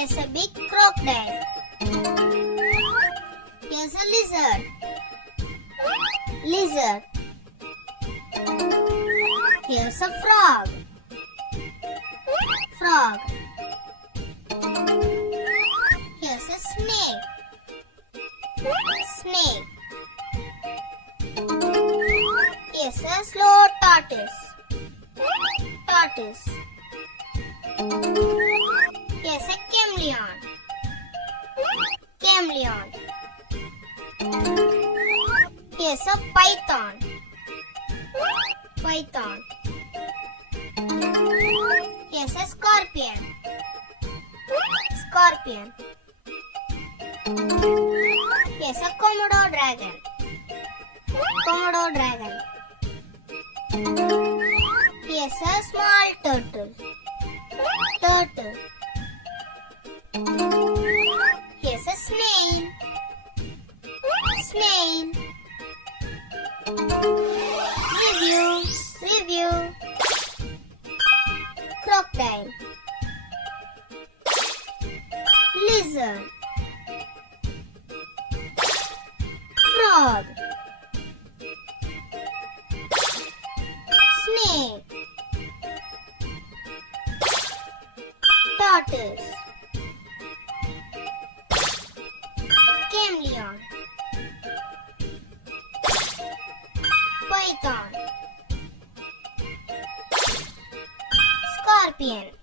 Here's a big crocodile. Here's a lizard. Lizard. Here's a frog. Frog. Here's a snake. Snake. Here's a slow tortoise. Tortoise. Here's a chameleon. Chameleon. Here's a python. Python. Here's a scorpion. Scorpion. Here's a Komodo dragon. Komodo dragon. Here's a small turtle. Turtle. Here's a snail. Snail. Review. Crocodile. Lizard. Frog. Snake. Tortoise. Chameleon. Python. Scorpion.